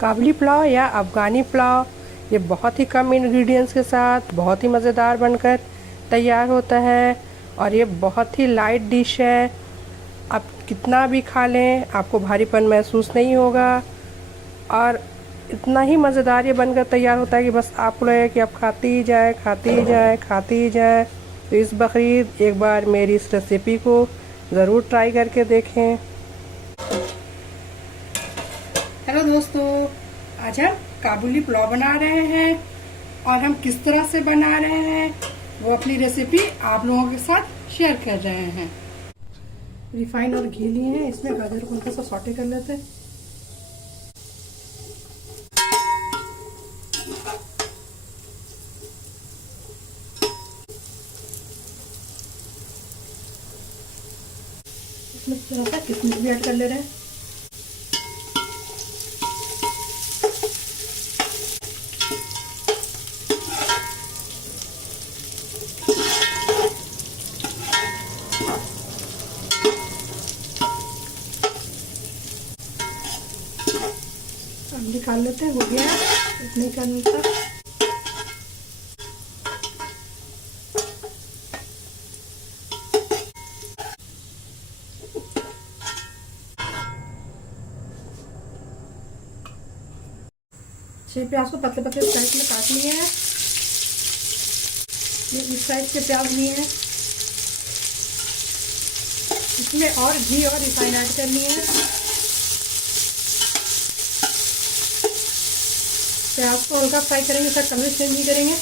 काबुली पुलाव या अफ़गानी पुलाव ये बहुत ही कम इंग्रेडिएंट्स के साथ बहुत ही मज़ेदार बनकर तैयार होता है और ये बहुत ही लाइट डिश है। आप कितना भी खा लें आपको भारीपन महसूस नहीं होगा और इतना ही मज़ेदार ये बनकर तैयार होता है कि बस आपको लगे कि आप खाती ही जाए खाती ही जाए खाती ही जाए। तो इस बकरीद एक बार मेरी इस रेसिपी को ज़रूर ट्राई करके देखें। हेलो दोस्तों, आज हम काबुली पुलाव बना रहे हैं और हम किस तरह से बना रहे हैं वो अपनी रेसिपी आप लोगों के साथ शेयर कर रहे हैं। रिफाइन और घी लिए हैं, इसमें गाजर को हल्का सा सौटे कर लेते हैं। इसमें थोड़ा सा किशमिश भी ऐड कर ले रहे हैं। अब निकाल लेते हैं, हो गया है इतने का अनुसार। छह प्याज को पतले पतले साइज में काट लिए हैं। ये इस साइज के प्याज लिए हैं। इसमें और घी और रिफाइन ऐड करनी है। प्याज को हल्का फ्राई करेंगे, इसका कलर चेंज नहीं करेंगे।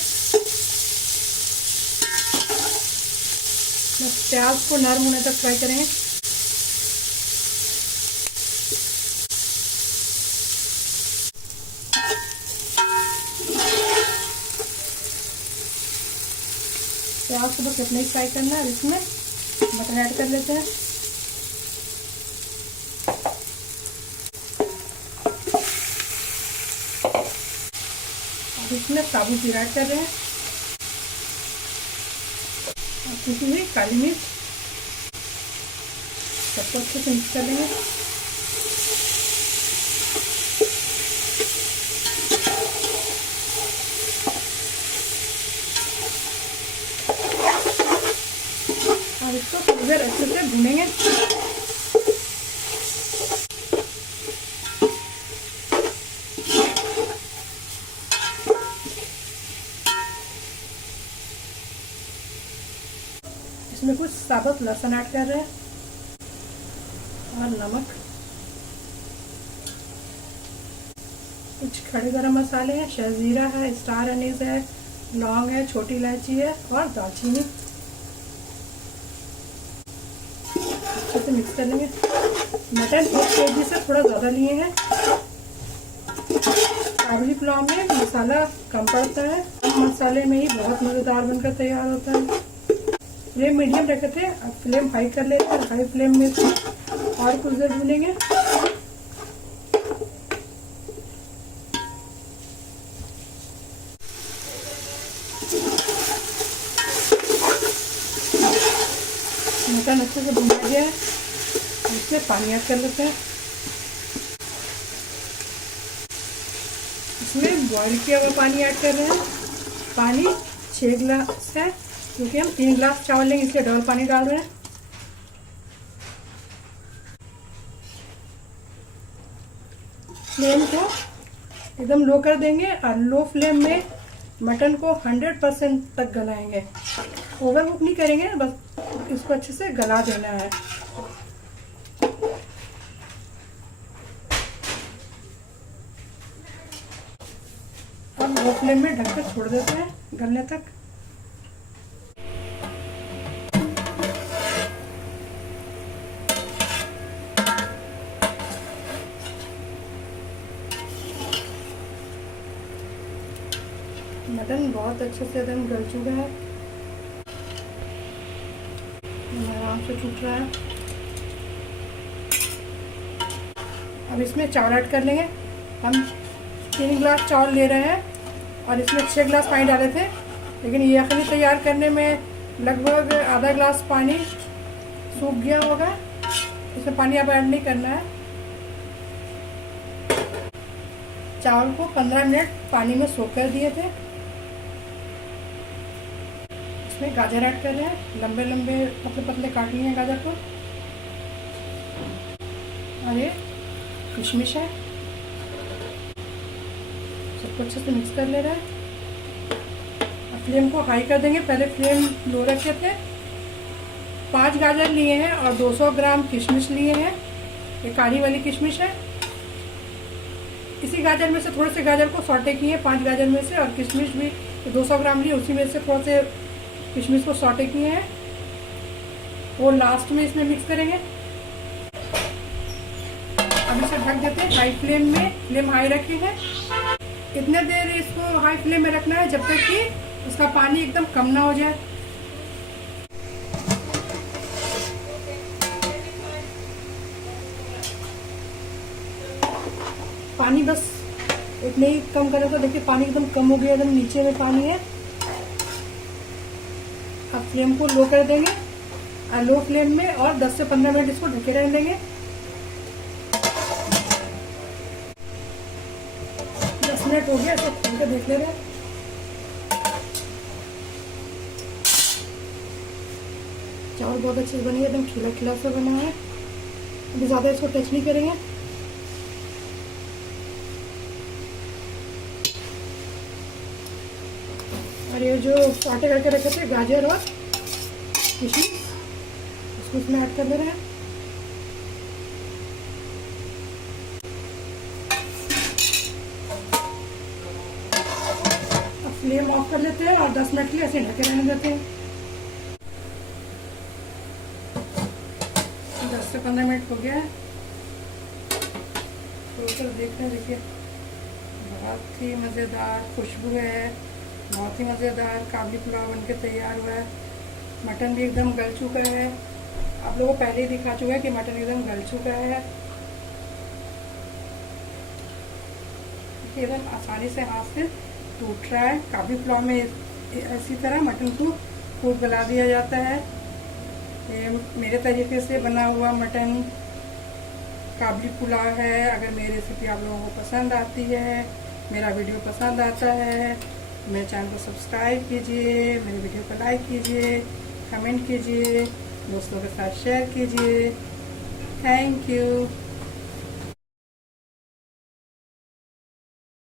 बस प्याज को नरम होने तक फ्राई करेंगे। प्याज को बस इतना ही फ्राई करना है। इसमें मटर ऐड कर लेते हैं। और इसमें साबुत जीरा ऐड कर रहे हैं और कुटी हुई काली मिर्च। सबको अच्छे से मिक्स कर लेंगे। और इसको थोड़ी देर अच्छे से भूनेंगे। इसमें कुछ साबुत लहसुन ऐड कर रहे हैं और नमक। कुछ खड़े गरम मसाले हैं, शहजीरा है, स्टार अनीस है, लौंग है, छोटी इलायची है और दालचीनी। अच्छे से मिक्स कर लेंगे। मटन 1 kg से थोड़ा ज़्यादा लिए हैं। काबुली पुलाव में मसाला कम पड़ता है, कम मसाले में ही बहुत मज़ेदार बनकर तैयार होता है। फ्लेम मीडियम रखे थे, अब फ्लेम हाई कर लेते हैं। हाई फ्लेम में और कुछ देर भूनेंगे। मटन अच्छे से भुना गया है, इसमें पानी ऐड कर लेते हैं। इसमें बॉईल किया हुआ पानी ऐड कर रहे हैं। पानी 6 गिलास है क्योंकि हम 3 गिलास चावल लेंगे, इसलिए डबल पानी डाल रहे हैं। फ्लेम को एकदम लो कर देंगे और लो फ्लेम में मटन को 100% तक गलाएंगे। ओवर कुक नहीं करेंगे, बस इसको अच्छे से गला देना है। अब लो फ्लेम में ढककर छोड़ देते हैं गलने तक। मटन बहुत अच्छे से एकदम गल चुका है, आराम से छूट रहा है। अब इसमें चावल ऐड कर लेंगे। हम 3 गिलास चावल ले रहे हैं और इसमें 6 गिलास पानी डाले थे, लेकिन ये यखनी तैयार करने में लगभग आधा गिलास पानी सूख गया होगा। इसमें पानी अब ऐड नहीं करना है। चावल को 15 मिनट पानी में सोख कर दिए थे। इसमें गाजर ऐड कर रहे हैं, लंबे लंबे पतले पतले काट लिए हैं गाजर को। और ये किशमिश है, सबको अच्छे से मिक्स कर ले रहे हैं। फ्लेम को हाई कर देंगे, पहले फ्लेम लो रखे थे। 5 गाजर लिए हैं और 200 ग्राम किशमिश लिए हैं। ये काली वाली किशमिश है। इसी गाजर में से थोड़े से गाजर को सॉटे किए, 5 गाजर में से, और किशमिश भी 200 ग्राम लिए, उसी में से थोड़े से किशमिश को सॉटे किए हैं। वो लास्ट में इसमें मिक्स करेंगे। अब इसे ढक देते हैं हाई फ्लेम में। फ्लेम हाई रखे हैं। इतने देर इसको हाई फ्लेम में रखना है जब तक कि उसका पानी एकदम कम ना हो जाए। पानी बस इतने ही कम करें तो देखिए पानी एकदम कम हो गया, एकदम नीचे में पानी है। अब फ्लेम को लो कर देंगे और लो फ्लेम में और 10 से 15 मिनट इसको ढके रहने देंगे। 10 मिनट हो गया, इसको खोल के देख ले रहे हैं। चावल बहुत अच्छे से बनी है, एकदम खिला खिला सा बना है। अभी ज़्यादा इसको टच नहीं करेंगे। और ये जो सॉटे करके रखे थे गाजर और किशमिश, इसको इसमें ऐड कर दे रहे हैं। अब फ्लेम ऑफ कर लेते हैं और 10 मिनट के लिए ऐसे ढके रहने देते हैं। 10 से 15 मिनट हो गया है। तो देख रहे हैं, देखिए बहुत ही मज़ेदार खुशबू है, बहुत ही मज़ेदार काबली पुलाव बनके तैयार हुआ है। मटन भी एकदम गल चुका है। आप लोगों को पहले ही दिखा चुका है कि मटन एकदम गल चुका है। एकदम आसानी से हाथ से टूट रहा है। काबली पुलाव में इसी तरह मटन को खूब गला दिया जाता है। ये मेरे तरीके से बना हुआ मटन काबली पुलाव है। अगर मेरी रेसिपी आप लोगों को पसंद आती है, मेरा वीडियो पसंद आता है, मेरे चैनल को सब्सक्राइब कीजिए, मेरे वीडियो को लाइक कीजिए, कमेंट कीजिए, दोस्तों के साथ शेयर कीजिए। Thank you.